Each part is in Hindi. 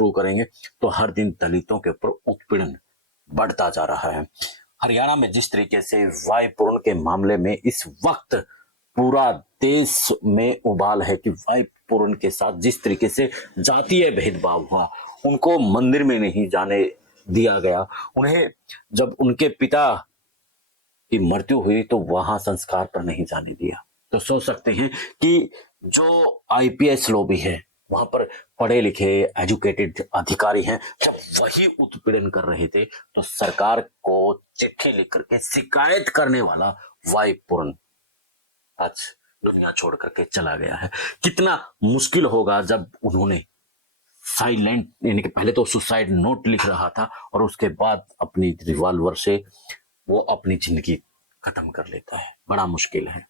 शुरू करेंगे तो हर दिन दलितों के ऊपर उत्पीड़न बढ़ता जा रहा है। हरियाणा में जिस तरीके से वाई पूर्ण के मामले में इस वक्त पूरा देश में उबाल है कि वाई पूर्ण के साथ जिस तरीके से जातीय भेदभाव हुआ, उनको मंदिर में नहीं जाने दिया गया, उन्हें जब उनके पिता की मृत्यु हुई तो वहां संस्कार पर नहीं जाने दिया। तो सोच सकते हैं कि जो आईपीएस लॉबी है वहां पर पढ़े लिखे एजुकेटेड अधिकारी हैं, जब वही उत्पीड़न कर रहे थे तो सरकार को चिट्ठी लिख करके शिकायत करने वाला वाई पूर्ण आज दुनिया छोड़ करके चला गया है। कितना मुश्किल होगा जब उन्होंने साइलेंट यानी कि पहले तो सुसाइड नोट लिख रहा था और उसके बाद अपनी रिवॉल्वर से वो अपनी जिंदगी खत्म कर लेता है। बड़ा मुश्किल है।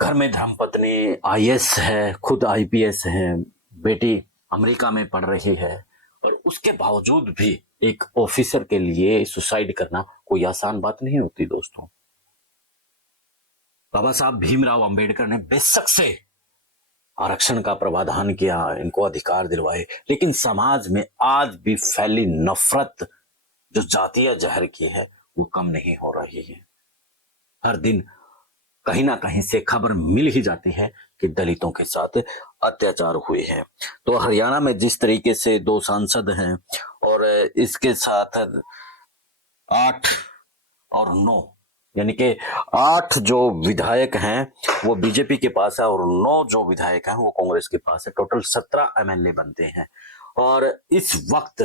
घर में धर्मपत्नी आईएएस है, खुद आईपीएस है, बेटी अमेरिका में पढ़ रही है और उसके बावजूद भी एक ऑफिसर के लिए सुसाइड करना कोई आसान बात नहीं होती दोस्तों। बाबा साहब भीमराव अंबेडकर ने बेशक से आरक्षण का प्रावधान किया, इनको अधिकार दिलवाए, लेकिन समाज में आज भी फैली नफरत जो जातीय जहर की है वो कम नहीं हो रही है। हर दिन कहीं ना कहीं से खबर मिल ही जाती है कि दलितों के साथ अत्याचार हुए हैं। तो हरियाणा में जिस तरीके से 2 सांसद हैं और इसके साथ 8 और 9 यानी कि 8 जो विधायक हैं वो बीजेपी के पास है और 9 जो विधायक हैं वो कांग्रेस के पास है। टोटल 17 एमएलए बनते हैं और इस वक्त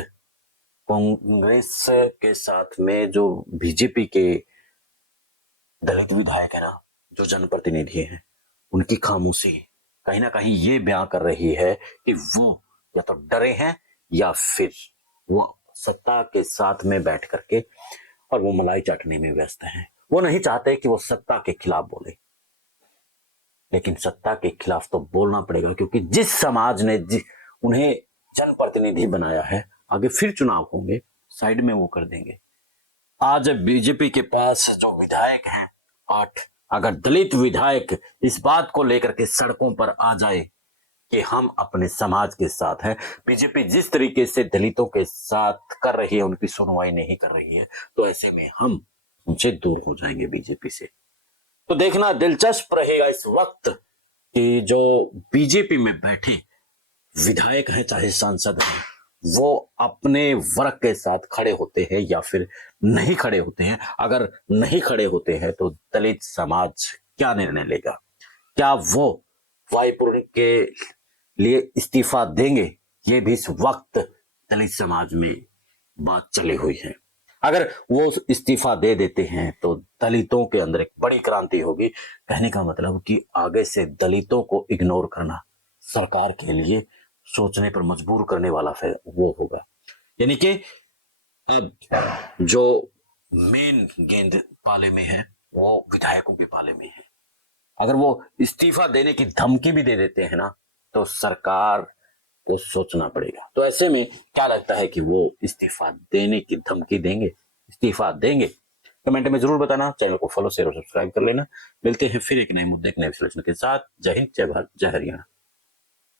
कांग्रेस के साथ में जो बीजेपी के दलित विधायक है ना, जो जनप्रतिनिधि हैं, उनकी खामोशी कहीं ना कहीं ये बयां कर रही है कि वो या तो डरे हैं या फिर वो सत्ता के साथ में बैठ करके और वो मलाई चाटने में व्यस्त हैं। वो नहीं चाहते कि वो सत्ता के खिलाफ बोले, लेकिन सत्ता के खिलाफ तो बोलना पड़ेगा क्योंकि जिस समाज ने उन्हें जनप्रतिनिधि बनाया है, आगे फिर चुनाव होंगे, साइड में वो कर देंगे। आज बीजेपी के पास जो विधायक हैं 8, अगर दलित विधायक इस बात को लेकर के सड़कों पर आ जाए कि हम अपने समाज के साथ हैं, बीजेपी जिस तरीके से दलितों के साथ कर रही है, उनकी सुनवाई नहीं कर रही है, तो ऐसे में हम उनसे दूर हो जाएंगे बीजेपी से। तो देखना दिलचस्प रहेगा इस वक्त कि जो बीजेपी में बैठे विधायक हैं चाहे सांसद हैं, वो अपने वर्ग के साथ खड़े होते हैं या फिर नहीं खड़े होते हैं। अगर नहीं खड़े होते हैं तो दलित समाज क्या निर्णय लेगा? क्या वो वाई पूर्ण के लिए इस्तीफा देंगे? ये भी इस वक्त दलित समाज में बात चली हुई है। अगर वो इस्तीफा दे देते हैं तो दलितों के अंदर एक बड़ी क्रांति होगी। कहने का मतलब कि आगे से दलितों को इग्नोर करना सरकार के लिए सोचने पर मजबूर करने वाला फिर वो होगा। यानी कि अब जो मेन गेंद पाले में है वो विधायकों के पाले में है। अगर वो इस्तीफा देने की धमकी भी दे देते हैं ना तो सरकार को सोचना पड़ेगा। तो ऐसे में क्या लगता है कि वो इस्तीफा देने की धमकी देंगे, इस्तीफा देंगे? कमेंट में जरूर बताना। चैनल को फॉलो शेयर और सब्सक्राइब कर लेना। मिलते हैं फिर एक नए मुद्दे, एक नए विश्लेषण के साथ। जय हिंद, जय भारत, जय हरियाणा।